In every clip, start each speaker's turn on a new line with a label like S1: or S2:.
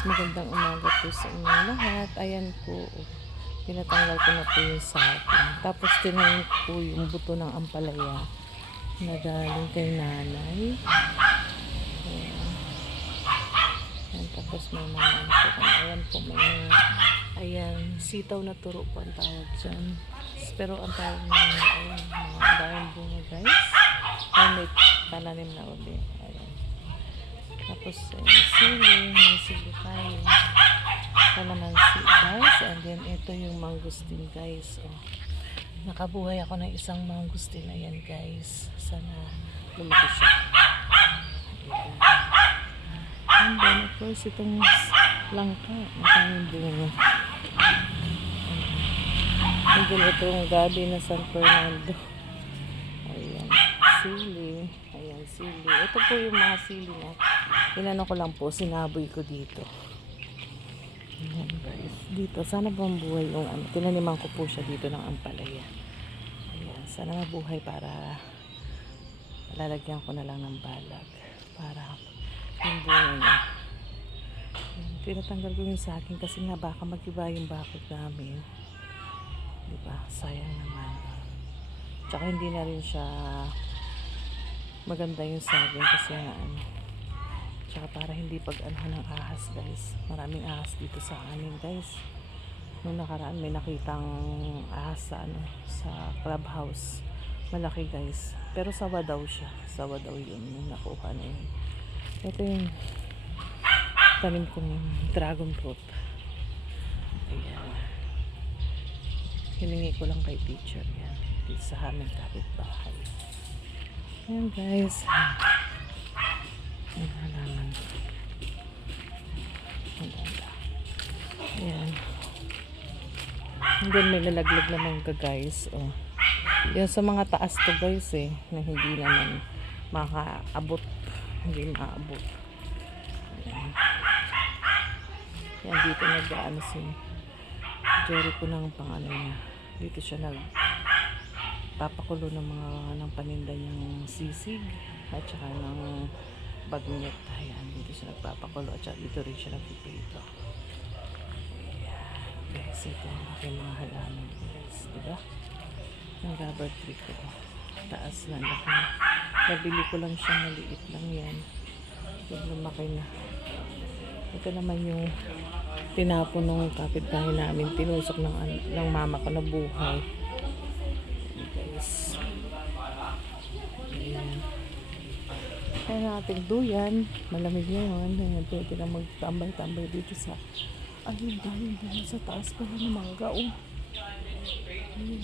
S1: magandang umaga po sa inyo lahat. Ayan po, pinatanggal ko na po yung sakin. Tapos tinayin po yung buto ng ampalaya na galing kay nanay. Ayan. Tapos may mga po. Ayan po, may mga, ayan, sitaw na turo po ang tawag dyan. Pero ang tawag namin, ayan, mga dahil bunga guys. Ayan, may pananim na uli. Ayan. Tapos, eh, sili, may sili tayo. Kalamansi, guys. And then, ito yung mangustin, guys. Oh. Nakabuhay ako ng isang mangustin. Ayan, guys. Sana lumaki siya. And then, of course, itong langka. Maraming bunga. And then, itong gabi na San Fernando. Ayan, sili. Ayan, sili. Ito po yung mga sili na inano ko lang po, sinaboy ko dito. Ayan guys, dito. Sana buhay yung ano, tinaniman ko po siya dito ng ampalaya. Ayan, sana mabuhay para lalagyan ko na lang ng balag para yung bunga niya. Tinatanggal ko yung sa akin kasi nga baka mag-iba yung bakod namin. Diba? Sayang naman. Tsaka hindi na rin siya maganda yung saging kasi nga ano. Tsaka para hindi pag ano ng ahas guys. Maraming ahas dito sa amin guys. Nung nakaraan may nakitang ahas sa ano sa clubhouse. Malaki guys. Pero sawa daw siya. Sawa daw yun yung nakuha na yun. Ito yung tanim kong dragon fruit. Ayan. Hiningi ko lang kay teacher yan. Dito sa aming kapitbahay. Ayan guys. Ang halaman. Ayan. Then may nalaglag na mangga guys. Oh. Yan sa mga taas to guys eh. Na hindi naman makaabot. Hindi maabot. Ayan. Yan dito nag-ano si Jericho ng pangano niya. Dito siya nag papakulo ng mga ng paninda niyang sisig at saka ng bagnet. Ayan, dito siya nagpapakulo at saka dito rin siya nagpiprito. Ayan, guys, ito ang aking mga halaman guys, di ba? Yung rubber tree ko. Taas na laki. Nabili ko lang siya maliit lang yan. Yung lumaki na. Ito naman yung tinapon ng kapitbahay namin. Tinusok ng, ng mama ko na buhay. Ayan, guys. Ayan. Ayan natin duyan. Malamig ngayon. Ayan, pwede na magtambay-tambay dito sa ayun dahil dahil sa taas pala ng mangga. Oh. Ayun.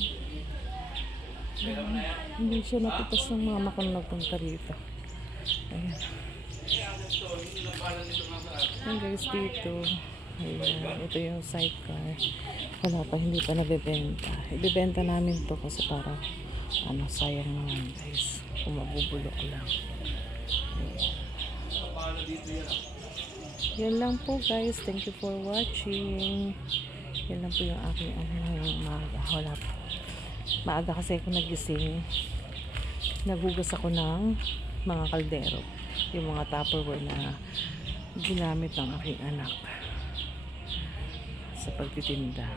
S1: Ayan. Hindi siya napitas ng mama ko na nagpunta rito. Ayan. Ayan guys dito. Ayan. Ito yung sidecar. Wala pa, hindi pa nabibenta. Ibibenta namin to kasi para ano, sayang naman guys. Kung mabubulok lang. Yan lang po guys. Thank you for watching. Yan lang po yung aking ano ngayong maaga. Wala pa. Maaga kasi ako nagising. Nagugas ako ng mga kaldero. Yung mga tupperware na ginamit ng aking anak sa pagtitinda.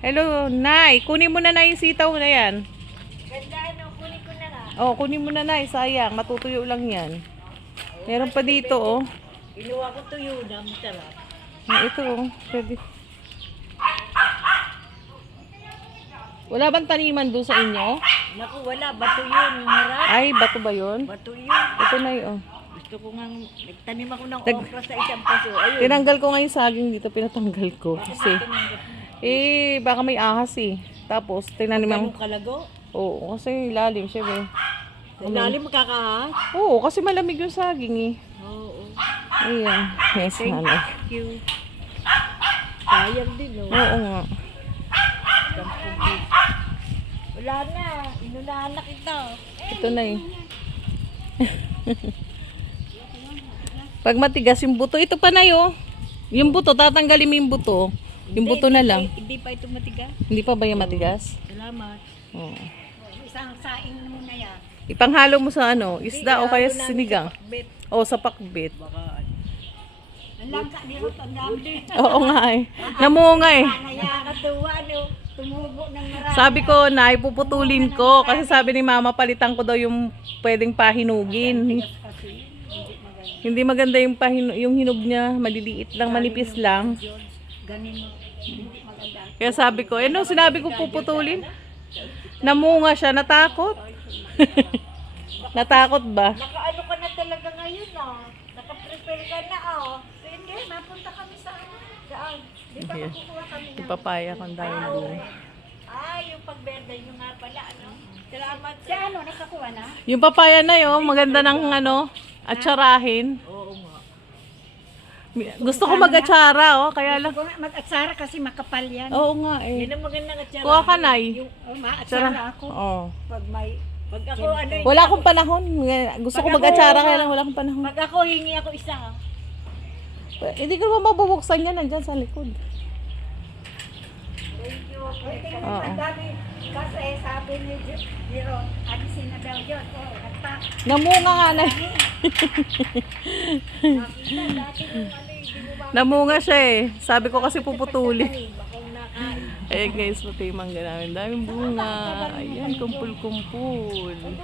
S1: Hello, Nay. Kunin mo na na yung sitaw na yan.
S2: Ganda ano, kunin ko na nga.
S1: Oh, kunin mo na, Nay. Sayang. Matutuyo lang yan. Meron pa dito, oh.
S2: Inuwa ko tuyo na, masarap.
S1: Ah, Ito, oh. Pwede. Wala bang taniman doon sa inyo?
S2: Naku, wala. Bato yun, yung harap.
S1: Ay, bato ba yun?
S2: Bato yun.
S1: Ito na yun.
S2: Gusto ko nga, nagtanim ako ng
S1: Tag-
S2: okra sa isang paso. Ayun.
S1: Tinanggal ko nga yung saging dito. Pinatanggal ko. Kasi, eh, baka may ahas eh. Tapos, tinanim ang...
S2: Ganong kalago.
S1: Oo, kasi lalim siya,
S2: Sa ilalim makakahas.
S1: Oo, kasi malamig yung saging eh.
S2: Oo.
S1: Ayan. Yes,
S2: Thank
S1: nanay.
S2: you. Sayang din, no?
S1: Oo nga.
S2: Wala na. Inunahan na kita.
S1: Ito na eh. Pag matigas yung buto, ito pa na yun. Yung buto, tatanggalin mo yung buto. Yung buto na lang.
S2: Hindi pa ito matigas.
S1: Hindi pa ba yung matigas?
S2: Salamat.
S1: Oo.
S2: Isang saing mo na yan.
S1: Ipanghalo mo sa ano, isda o kaya sa sinigang. O sa pakbit.
S2: Baka ano. Ang langka ni Ruth, ang dami.
S1: Oo nga eh. Namunga eh.
S2: Nakakatuwa, no? Tumubo ng marami.
S1: Sabi ko, na ipuputulin ko. Kasi sabi ni mama, palitan ko daw yung pwedeng pahinugin.
S2: Hindi maganda.
S1: Yung, pahinu yung hinog niya. Maliliit lang, manipis lang.
S2: Ganin mo.
S1: Kaya sabi ko, eh no, sinabi ko puputulin. Namunga siya, natakot. natakot ba?
S2: Nakaano ka na talaga ngayon, ah. Naka-prepare ka na, ah. Pwede, mapunta kami sa ano. Saan? Di ba
S1: Yeah.
S2: makukuha kami ng...
S1: Ipapaya kong dahil.
S2: Ah, yung pagberde nyo nga pala, ano? Salamat. Sa ano, nakakuha na?
S1: Yung papaya na yun, maganda ng ano, atsarahin.
S2: Oo.
S1: Gusto ko mag-atsara, oh, kaya lang.
S2: Mag-atsara kasi makapal yan.
S1: Oo nga eh.
S2: ang magandang atsara.
S1: Kuha ka, Nay.
S2: Yung, oh, ma-atsara
S1: Atsara.
S2: ako.
S1: Oo.
S2: Pag may... Pag ako, ano yun?
S1: Wala akong panahon. Gusto ko mag-atsara, kaya lang wala akong panahon.
S2: Pag ako, hingi ako isa.
S1: Hindi ko naman mabubuksan yan, nandyan sa likod.
S2: Thank you.
S1: Oo.
S2: Ang dami. Kasi sabi ni ni Ron, alisin na daw yun. Oh, nagpa.
S1: Namunga nga na.
S2: Nakita dati yung
S1: Namunga siya eh. Sabi ko kasi
S2: nakain.
S1: Eh guys, pati yung mangga namin. Daming bunga. Ayan, kumpul-kumpul.
S2: Doon